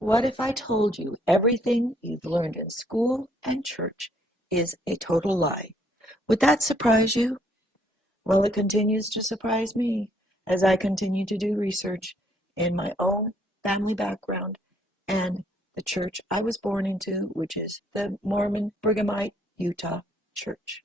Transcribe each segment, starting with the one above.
What if I told you everything you've learned in school and church is a total lie? Would that surprise you? Well, it continues to surprise me as I continue to do research in my own family background and the church I was born into, which is the Mormon Brighamite Utah Church.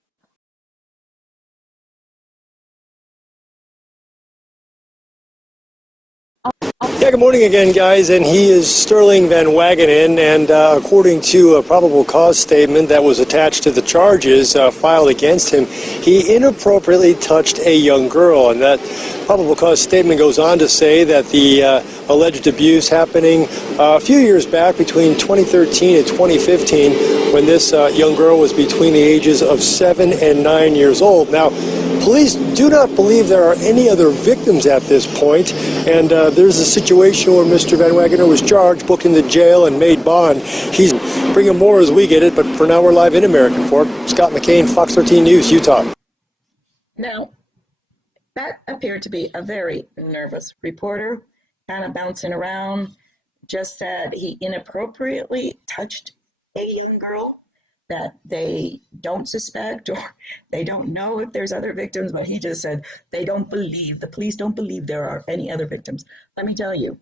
Yeah, good morning again, guys. And he is Sterling Van Wagenen, and according to a probable cause statement that was attached to the charges filed against him, he inappropriately touched a young girl. And that probable cause statement goes on to say that the alleged abuse happening a few years back between 2013 and 2015, when this young girl was between the ages of 7 and 9 years old. Now, police do not believe there are any other victims at this point, and there's a situation where Mr. Van Wagenen was charged, booked into jail, and made bond. He's bringing more as we get it, but for now we're live in American Fork. Scott McCain, Fox 13 News, Utah. Now, that appeared to be a very nervous reporter, kind of bouncing around, just said he inappropriately touched a young girl that they don't suspect or they don't know if there's other victims, but he just said the police don't believe there are any other victims. Let me tell you,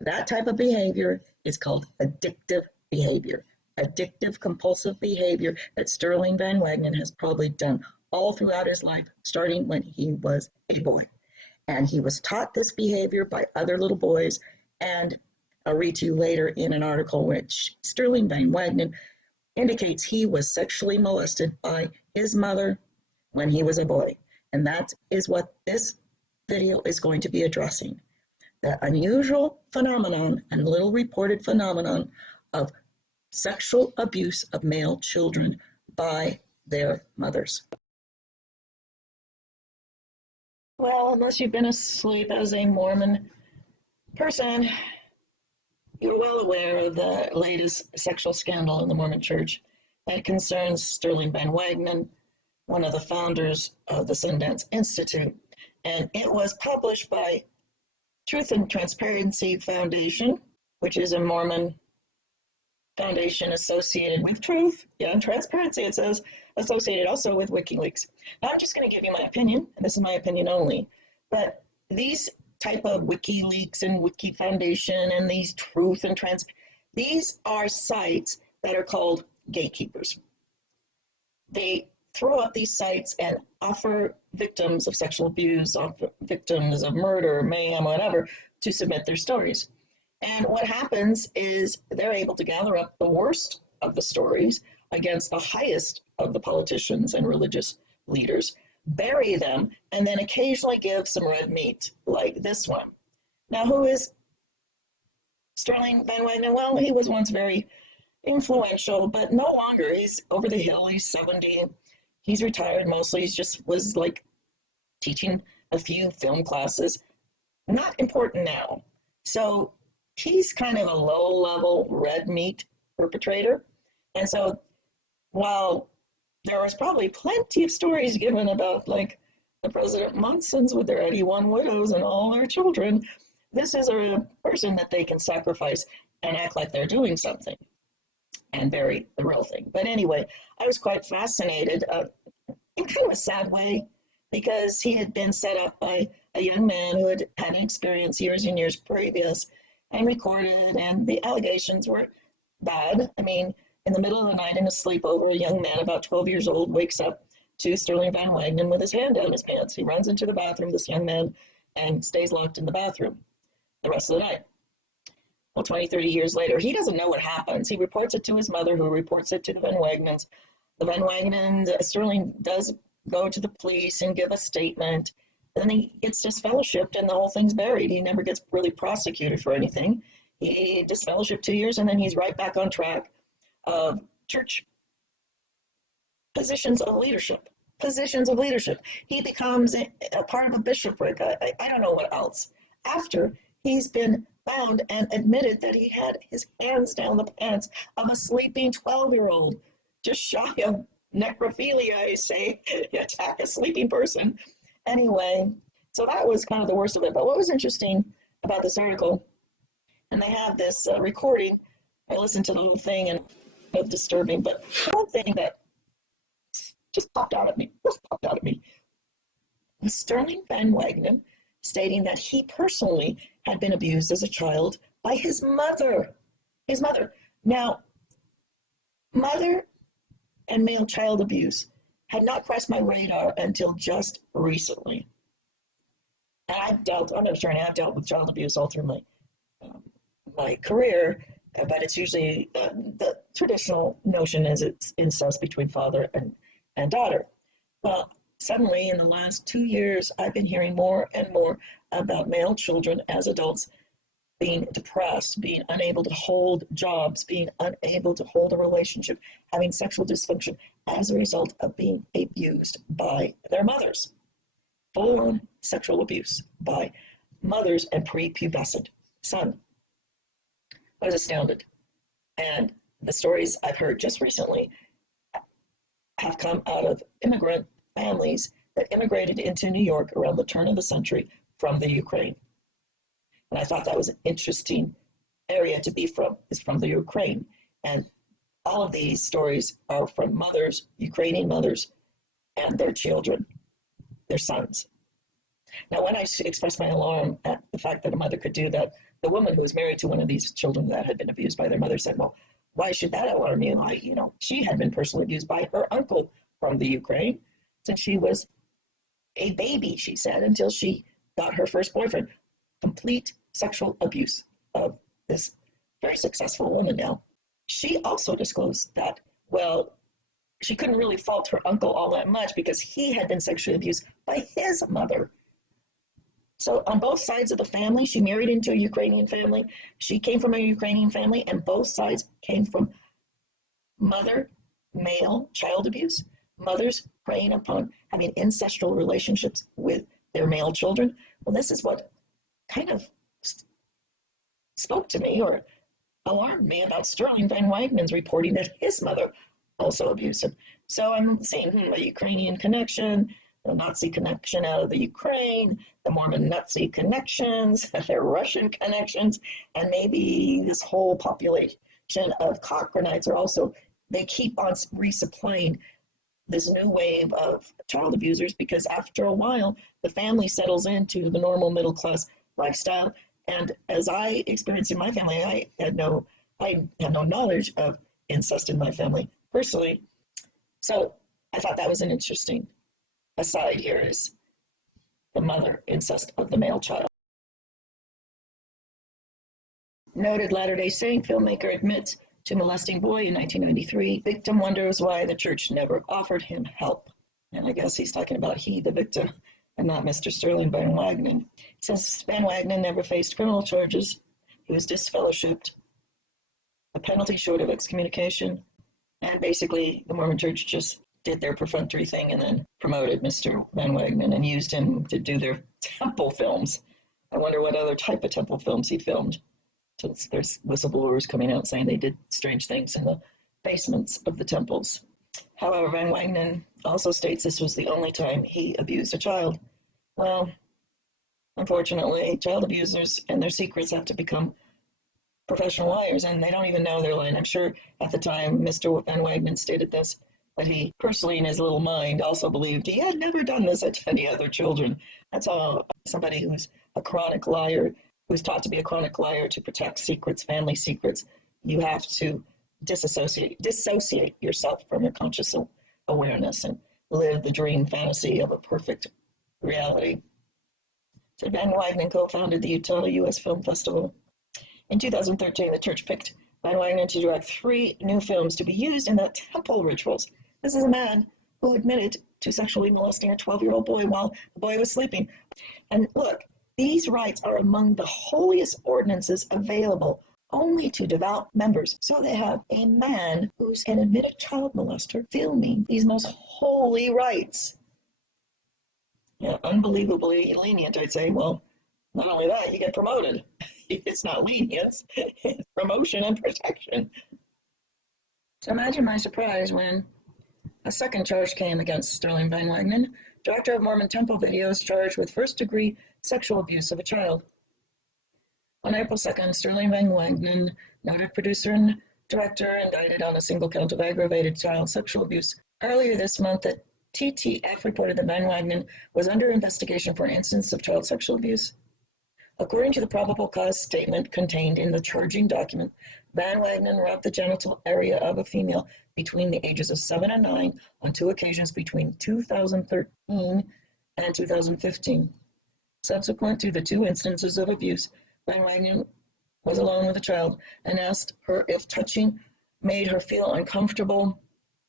that type of behavior is called addictive behavior, addictive compulsive behavior that Sterling Van Wagenen has probably done all throughout his life, starting when he was a boy. And he was taught this behavior by other little boys, and I'll read to you later in an article which Sterling Van Wagenen indicates he was sexually molested by his mother when he was a boy. And that is what this video is going to be addressing. The unusual phenomenon and little reported phenomenon of sexual abuse of male children by their mothers. Well, unless you've been asleep as a Mormon person, you're well aware of the latest sexual scandal in the Mormon Church that concerns Sterling Van Wagenen, one of the founders of the Sundance Institute. And it was published by Truth and Transparency Foundation, which is a Mormon foundation associated with truth, and transparency, it says, associated also with WikiLeaks. Now, I'm just going to give you my opinion, and this is my opinion only, but these type of WikiLeaks and Wiki Foundation and these truth and these are sites that are called gatekeepers. They throw up these sites and offer victims of sexual abuse, victims of murder, mayhem, whatever, to submit their stories. And what happens is they're able to gather up the worst of the stories against the highest of the politicians and religious leaders, bury them, and then occasionally give some red meat, like this one. Now, who is Sterling Van Wagenen? Well, he was once very influential, but no longer. He's over the hill. He's 70. He's retired mostly. He just was like teaching a few film classes. Not important now. So he's kind of a low-level red meat perpetrator. And so while there was probably plenty of stories given about like the President Munsons with their 81 widows and all their children, this is a person that they can sacrifice and act like they're doing something and bury the real thing. But anyway, I was quite fascinated in kind of a sad way, because he had been set up by a young man who had had an experience years and years previous and recorded, and the allegations were bad. I mean, in the middle of the night in a sleepover, a young man about 12 years old wakes up to Sterling Van Wagenen with his hand down his pants. He runs into the bathroom, this young man, and stays locked in the bathroom the rest of the night. Well, 20, 30 years later, he doesn't know what happens. He reports it to his mother, who reports it to the Van Wagenens. The Van Wagenens, Sterling does go to the police and give a statement. Then he gets disfellowshipped and the whole thing's buried. He never gets really prosecuted for anything. He disfellowshipped 2 years, and then he's right back on track of church positions of leadership. He becomes a part of a bishopric. I don't know what else. After he's been found and admitted that he had his hands down the pants of a sleeping 12-year-old, just shy of necrophilia, I say, attack a sleeping person. Anyway, so that was kind of the worst of it. But what was interesting about this article And they have this recording. I listened to the whole thing and it was disturbing, but one thing that just popped out at me, was Sterling Van Wagenen stating that he personally had been abused as a child by his mother. His mother. Now, mother and male child abuse had not crossed my radar until just recently. And I've dealt with child abuse all through my career, but it's usually the traditional notion is it's incest between father and daughter. Well, suddenly in the last 2 years, I've been hearing more and more about male children as adults being depressed, being unable to hold jobs, being unable to hold a relationship, having sexual dysfunction as a result of being abused by their mothers. Full-on sexual abuse by mothers and prepubescent son. I was astounded. And the stories I've heard just recently have come out of immigrant families that immigrated into New York around the turn of the century from the Ukraine. And I thought that was an interesting area to be from, is from the Ukraine. And all of these stories are from mothers, Ukrainian mothers, and their children, their sons. Now, when I expressed my alarm at the fact that a mother could do that, the woman who was married to one of these children that had been abused by their mother said, well, why should that alarm you? She had been personally abused by her uncle from the Ukraine since she was a baby, she said, until she got her first boyfriend. Complete sexual abuse of this very successful woman now. She also disclosed that, well, she couldn't really fault her uncle all that much because he had been sexually abused by his mother. So on both sides of the family, she married into a Ukrainian family. She came from a Ukrainian family, and both sides came from mother, male, child abuse, mothers preying upon having incestual relationships with their male children. Well, this is what kind of spoke to me or alarmed me about Sterling Van Wagenen's reporting that his mother also abused him. So I'm seeing a Ukrainian connection, the Nazi connection out of the Ukraine, the Mormon Nazi connections, their Russian connections, and maybe this whole population of Cochranites are also, they keep on resupplying this new wave of child abusers because after a while, the family settles into the normal middle class lifestyle. And as I experienced in my family, I had no knowledge of incest in my family personally. So I thought that was an interesting aside here is the mother incest of the male child. Noted Latter-day Saint filmmaker admits to molesting boy in 1993. Victim wonders why the church never offered him help. And I guess he's talking about he, the victim, and not Mr. Sterling Van Wagenen. Since Van Wagenen never faced criminal charges, he was disfellowshipped, a penalty short of excommunication, and basically the Mormon church just did their perfunctory thing and then promoted Mr. Van Wagenen and used him to do their temple films. I wonder what other type of temple films he filmed, since there's whistleblowers coming out saying they did strange things in the basements of the temples. However, Van Wagenen also states this was the only time he abused a child. Well, unfortunately, child abusers and their secrets have to become professional liars, and they don't even know they're lying. I'm sure at the time Mr. Van Wagenen stated this, but he personally in his little mind also believed he had never done this to any other children. That's all. Somebody who's a chronic liar, who's taught to be a chronic liar to protect secrets, family secrets, you have to dissociate yourself from your conscious awareness and live the dream fantasy of a perfect reality. So Van Wagenen co-founded the Utah U.S. Film Festival. In 2013, the church picked Van Wagenen to direct 3 new films to be used in the temple rituals. This is a man who admitted to sexually molesting a 12-year-old boy while the boy was sleeping. And look, these rites are among the holiest ordinances available only to devout members. So they have a man who's an admitted child molester filming these most holy rites. Yeah, unbelievably lenient, I'd say. Well, not only that, you get promoted. It's not lenience, it's promotion and protection. So imagine my surprise when a second charge came against Sterling Van Wagenen, director of Mormon temple videos charged with first-degree sexual abuse of a child. On April 2nd, Sterling Van Wagenen, noted producer and director, indicted on a single count of aggravated child sexual abuse. Earlier this month, the TTF reported that Van Wagenen was under investigation for an instance of child sexual abuse. According to the probable cause statement contained in the charging document, Van Wagenen rubbed the genital area of a female between the ages of 7 and 9 on 2 occasions between 2013 and 2015. Subsequent to the 2 instances of abuse, Van Wagenen was alone with the child and asked her if touching made her feel uncomfortable.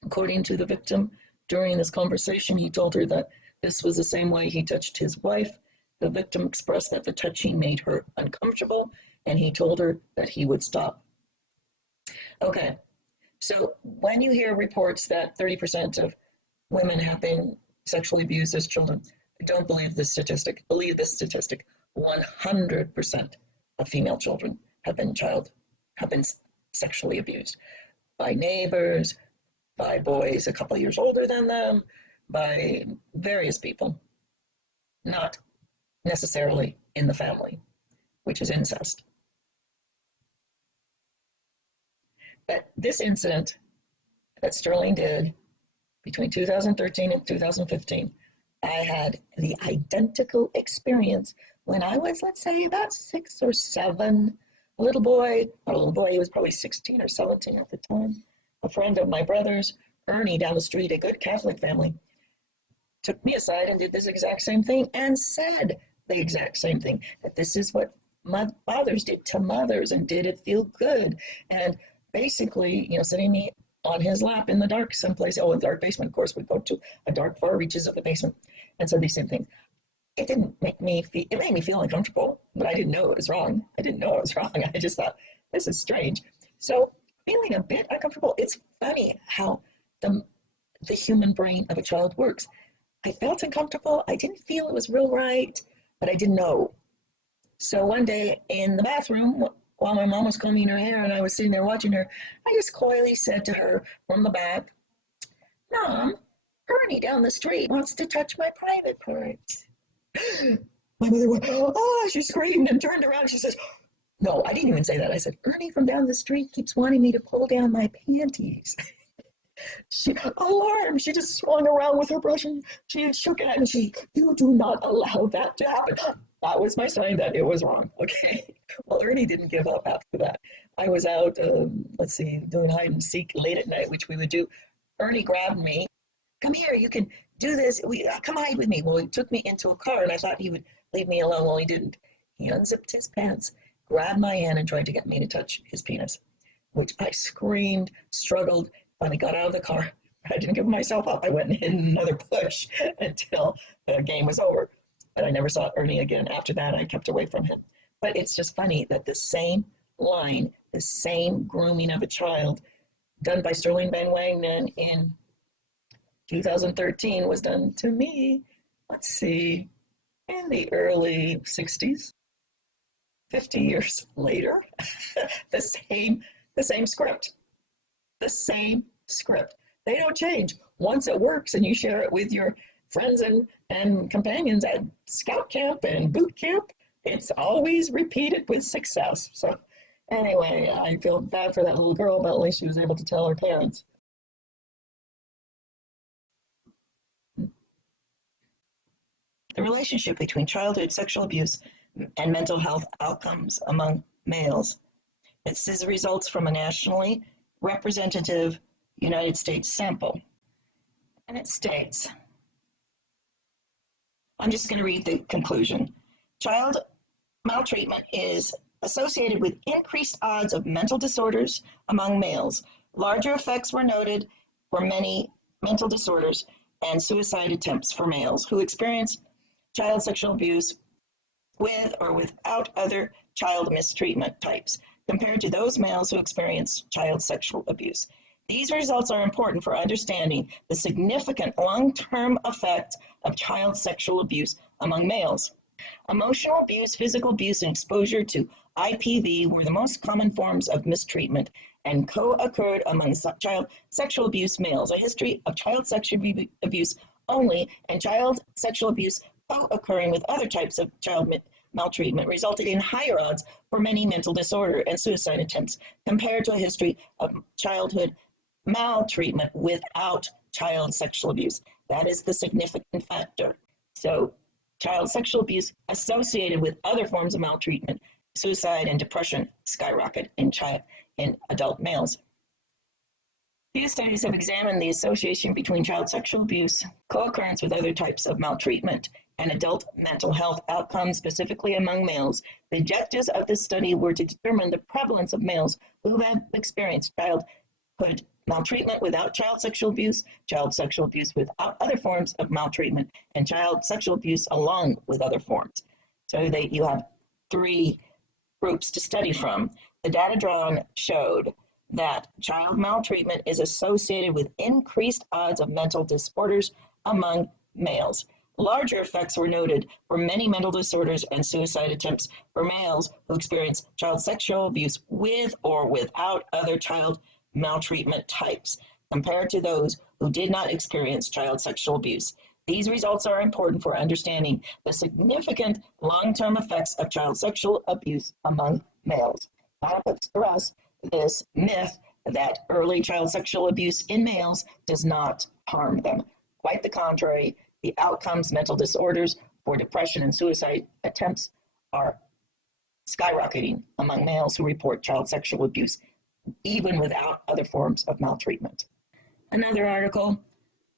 According to the victim, during this conversation, he told her that this was the same way he touched his wife. The victim expressed that the touching made her uncomfortable, and he told her that he would stop. Okay, so when you hear reports that 30% of women have been sexually abused as children, don't believe this statistic. Believe this statistic. 100% of female children have been sexually abused by neighbors, by boys a couple of years older than them, by various people, not necessarily in the family, which is incest. But this incident that Sterling did between 2013 and 2015, I had the identical experience when I was, let's say, about 6 or 7. A little boy, he was probably 16 or 17 at the time. A friend of my brother's, Ernie, down the street, a good Catholic family, took me aside and did this exact same thing and said the exact same thing, that this is what fathers did to mothers, and did it feel good? And basically, sitting me on his lap in the dark someplace, in the dark basement, of course, we'd go to a dark far reaches of the basement, and said these same things. It didn't make me feel, it made me feel uncomfortable, but I didn't know it was wrong. I just thought, this is strange. So feeling a bit uncomfortable. It's funny how the human brain of a child works. I felt uncomfortable. I didn't feel it was real right, but I didn't know. So one day in the bathroom, while my mom was combing her hair and I was sitting there watching her, I just coyly said to her from the back, "Mom, Ernie down the street wants to touch my private parts." My mother went, "Oh," she screamed and turned around. She says, "No, I didn't even say that. I said, Ernie from down the street keeps wanting me to pull down my panties." She, alarmed, she just swung around with her brush and she shook it and "You do not allow that to happen." That was my sign that it was wrong. Okay. Well, Ernie didn't give up after that. I was out, doing hide and seek late at night, which we would do. Ernie grabbed me. "Come here, you can do this. Come hide with me." Well, he took me into a car and I thought he would leave me alone. Well, he didn't. He unzipped his pants, grabbed my hand and tried to get me to touch his penis, which I screamed, struggled, finally got out of the car. I didn't give myself up. I went in another push until the game was over. But I never saw Ernie again. After that, I kept away from him. But it's just funny that the same line, the same grooming of a child done by Sterling Van Wagenen in 2013 was done to me, in the early 60s, 50 years later. the same script. The same script. They don't change. Once it works and you share it with your friends and companions at scout camp and boot camp, it's always repeated with success. So anyway, I feel bad for that little girl, but at least she was able to tell her parents. The relationship between childhood sexual abuse and mental health outcomes among males. This results from a nationally representative United States sample. And it states, I'm just going to read the conclusion. Child maltreatment is associated with increased odds of mental disorders among males. Larger effects were noted for many mental disorders and suicide attempts for males who experience child sexual abuse with or without other child mistreatment types, compared to those males who experience child sexual abuse. These results are important for understanding the significant long-term effect of child sexual abuse among males. Emotional abuse, physical abuse, and exposure to IPV were the most common forms of mistreatment and co-occurred among child sexual abuse males. A history of child sexual abuse only and child sexual abuse co-occurring with other types of child maltreatment resulted in higher odds for many mental disorder and suicide attempts compared to a history of childhood maltreatment without child sexual abuse. That is the significant factor. So, child sexual abuse associated with other forms of maltreatment, suicide and depression skyrocket in adult males. Few studies have examined the association between child sexual abuse, co-occurrence with other types of maltreatment, and adult mental health outcomes, specifically among males. The objectives of this study were to determine the prevalence of males who have experienced childhood maltreatment without child sexual abuse without other forms of maltreatment, and child sexual abuse along with other forms. So you have three groups to study from. The data drawn showed that child maltreatment is associated with increased odds of mental disorders among males. Larger effects were noted for many mental disorders and suicide attempts for males who experience child sexual abuse with or without other child maltreatment types, compared to those who did not experience child sexual abuse. These results are important for understanding the significant long-term effects of child sexual abuse among males. That puts to rest this myth that early child sexual abuse in males does not harm them. Quite the contrary, the outcomes, mental disorders for depression and suicide attempts are skyrocketing among males who report child sexual abuse, even without other forms of maltreatment. Another article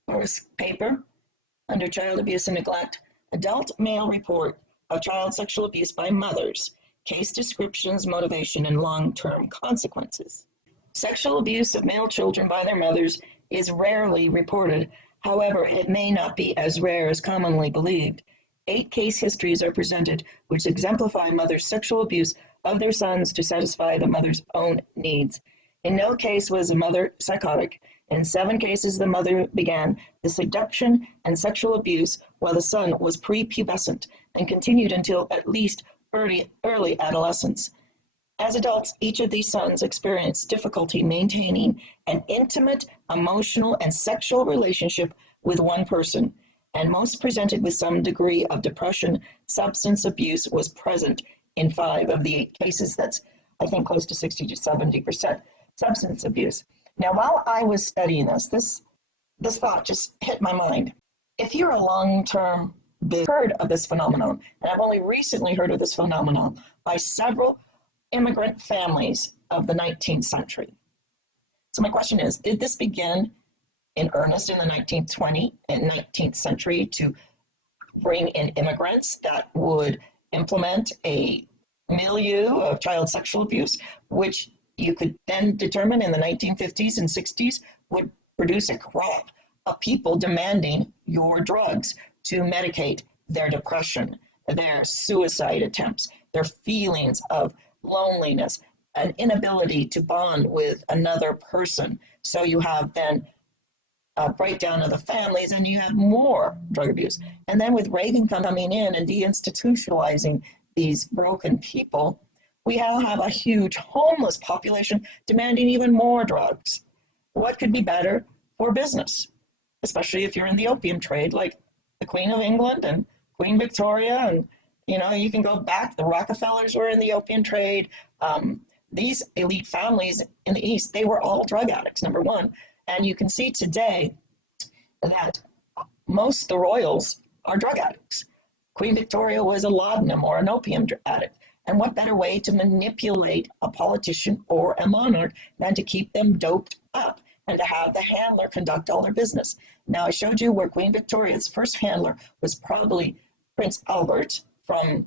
or paper under child abuse and neglect, adult male report of child sexual abuse by mothers, case descriptions, motivation, and long-term consequences. Sexual abuse of male children by their mothers is rarely reported. However, it may not be as rare as commonly believed. 8 case histories are presented which exemplify mothers' sexual abuse of their sons to satisfy the mother's own needs. In no case was the mother psychotic. In 7 cases, the mother began the seduction and sexual abuse while the son was prepubescent and continued until at least early adolescence. As adults, each of these sons experienced difficulty maintaining an intimate, emotional, and sexual relationship with one person, and most presented with some degree of depression. Substance abuse was present in 5 of the 8 cases. That's, I think, close to 60 to 70% substance abuse. Now, while I was studying this thought just hit my mind. If you're a long-term heard of this phenomenon, and I've only recently heard of this phenomenon by several immigrant families of the 19th century. So my question is, did this begin in earnest in the 19th century to bring in immigrants that would implement a milieu of child sexual abuse, which you could then determine in the 1950s and 60s would produce a crop of people demanding your drugs to medicate their depression, their suicide attempts, their feelings of loneliness, an inability to bond with another person. So you have then a breakdown of the families, and you have more drug abuse. And then with Reagan coming in and deinstitutionalizing these broken people, we now have a huge homeless population demanding even more drugs. What could be better for business, especially if you're in the opium trade, like the Queen of England and Queen Victoria, and you can go back. The Rockefellers were in the opium trade. These elite families in the East, they were all drug addicts, number one. And you can see today that most of the royals are drug addicts. Queen Victoria was a laudanum or an opium addict. And what better way to manipulate a politician or a monarch than to keep them doped up and to have the handler conduct all their business? Now, I showed you where Queen Victoria's first handler was probably Prince Albert from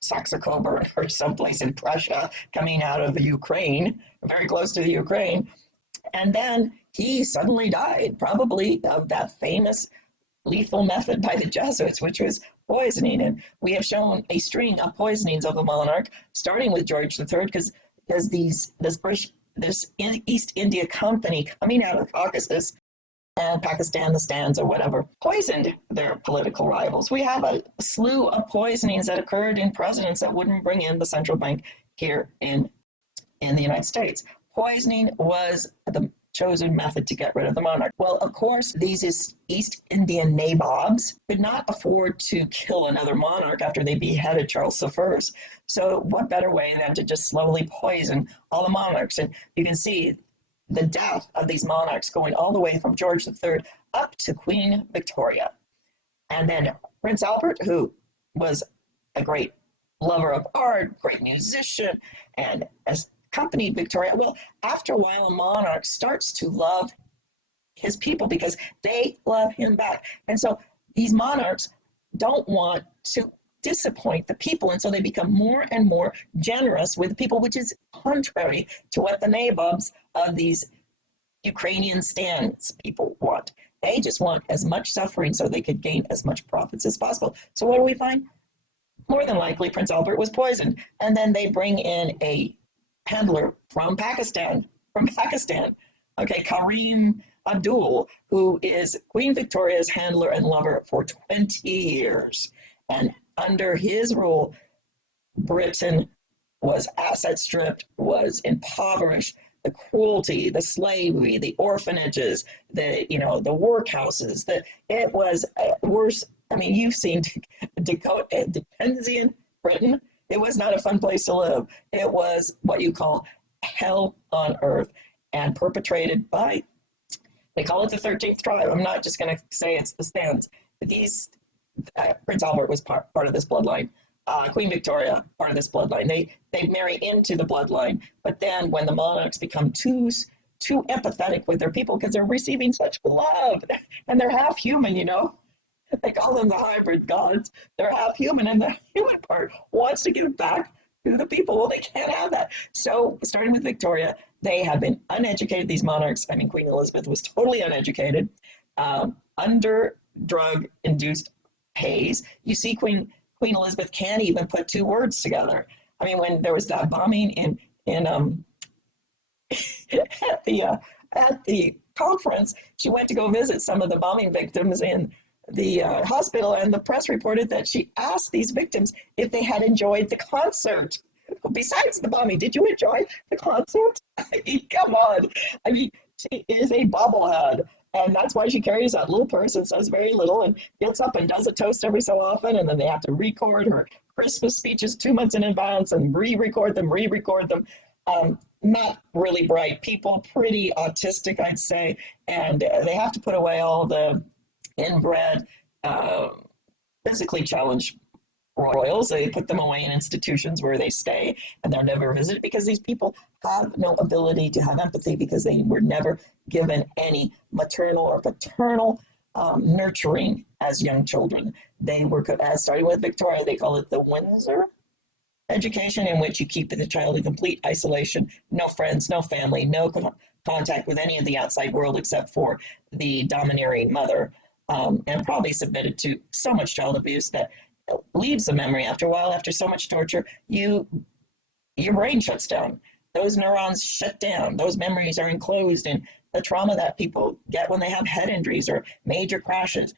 Saxe-Coburg or someplace in Prussia, coming out of the Ukraine, very close to the Ukraine. And then he suddenly died, probably of that famous lethal method by the Jesuits, which was poisoning. And we have shown a string of poisonings of the monarch, starting with George III, because this East India Company coming out of the Caucasus and Pakistan, the stands or whatever, poisoned their political rivals. We have a slew of poisonings that occurred in presidents that wouldn't bring in the central bank here in the United States. Poisoning was the chosen method to get rid of the monarch. Well, of course, these East Indian nabobs could not afford to kill another monarch after they beheaded Charles I. So what better way than to just slowly poison all the monarchs? And you can see the death of these monarchs going all the way from George III up to Queen Victoria. And then Prince Albert, who was a great lover of art, great musician, and accompanied Victoria. Well, after a while, a monarch starts to love his people because they love him back. And so these monarchs don't want to disappoint the people, and so they become more and more generous with the people, which is contrary to what the nabobs of these Ukrainian stands people want. They just want as much suffering so they could gain as much profits as possible. So what do we find? More than likely, Prince Albert was poisoned, and then they bring in a handler from Pakistan. Okay, Karim Abdul, who is Queen Victoria's handler and lover for 20 years. And under his rule, Britain was asset stripped, was impoverished. The cruelty, the slavery, the orphanages, the workhouses, it was worse. I mean, you've seen Dickensian Britain. It was not a fun place to live. It was what you call hell on earth, and perpetrated by, they call it the 13th tribe. I'm not just going to say it's the stands. Prince Albert was part of this bloodline. Queen Victoria, part of this bloodline. They marry into the bloodline, but then when the monarchs become too empathetic with their people because they're receiving such love, and they're half human, they call them the hybrid gods. They're half human, and the human part wants to give back to the people. Well, they can't have that. So starting with Victoria, they have been uneducated, these monarchs. I mean, Queen Elizabeth was totally uneducated, under drug-induced haze. You see Queen Elizabeth can't even put two words together. I mean, when there was that bombing in at the conference, she went to go visit some of the bombing victims in the hospital, and the press reported that she asked these victims if they had enjoyed the concert. Besides the bombing, did you enjoy the concert? I mean, come on. I mean, she is a bobblehead. And that's why she carries that little purse and says very little and gets up and does a toast every so often. And then they have to record her Christmas speeches 2 months in advance and re-record them. Not really bright people, pretty autistic, I'd say. And they have to put away all the inbred, physically challenged royals. They put them away in institutions where they stay, and they're never visited because these people have no ability to have empathy because they were never given any maternal or paternal nurturing as young children. They were, starting with Victoria, they call it the Windsor education, in which you keep the child in complete isolation, no friends, no family, no contact with any of the outside world except for the domineering mother, and probably submitted to so much child abuse that leaves a memory after a while. After so much torture, your brain shuts down. Those neurons shut down. Those memories are enclosed in the trauma that people get when they have head injuries or major crashes.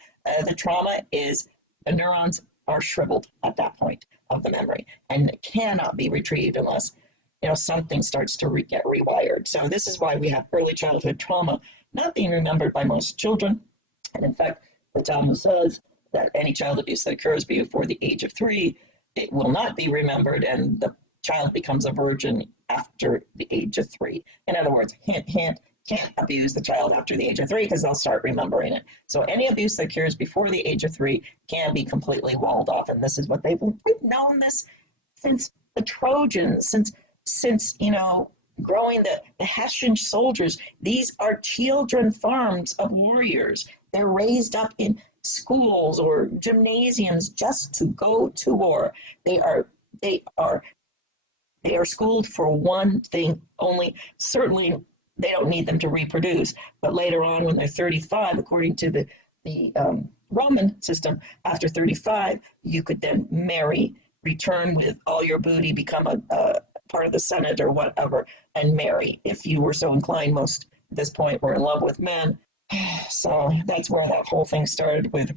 The trauma is the neurons are shriveled at that point of the memory and cannot be retrieved unless something starts to get rewired. So this is why we have early childhood trauma not being remembered by most children. And in fact, the Taboo says that any child abuse that occurs before the age of 3, it will not be remembered, and the child becomes a virgin after the age of 3. In other words, can't abuse the child after the age of 3 because they'll start remembering it. So any abuse that occurs before the age of 3 can be completely walled off, and this is what we've known this since the Trojans, since growing the Hessian soldiers. These are children farms of warriors. They're raised up in schools or gymnasiums just to go to war. They are schooled for one thing only. Certainly they don't need them to reproduce, but later on when they're 35, according to the Roman system, after 35 you could then marry, return with all your booty, become a part of the Senate or whatever, and marry if you were so inclined. Most at this point were in love with men. So that's where that whole thing started, with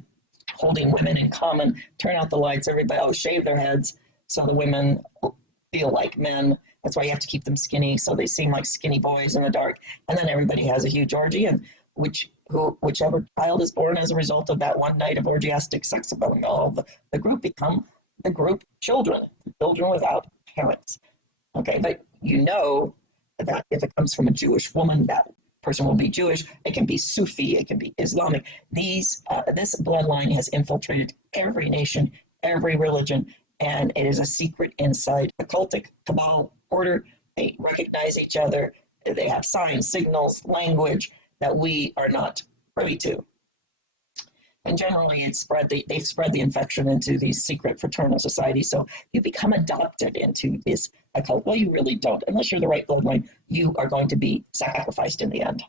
holding women in common, turn out the lights, everybody will shave their heads so the women feel like men, That's why you have to keep them skinny, so they seem like skinny boys in the dark. And then everybody has a huge orgy, and whichever child is born as a result of that one night of orgiastic sex among all the group become the group children without parents. Okay, but you know that if it comes from a Jewish woman, that person will be Jewish. It can be Sufi, it can be Islamic. This bloodline has infiltrated every nation, every religion, and it is a secret inside occultic cabal order. They recognize each other. They have signs, signals, language that we are not privy to. And generally, they've spread the infection into these secret fraternal societies. So you become adopted into this occult. Well, you really don't. Unless you're the right bloodline, you are going to be sacrificed in the end.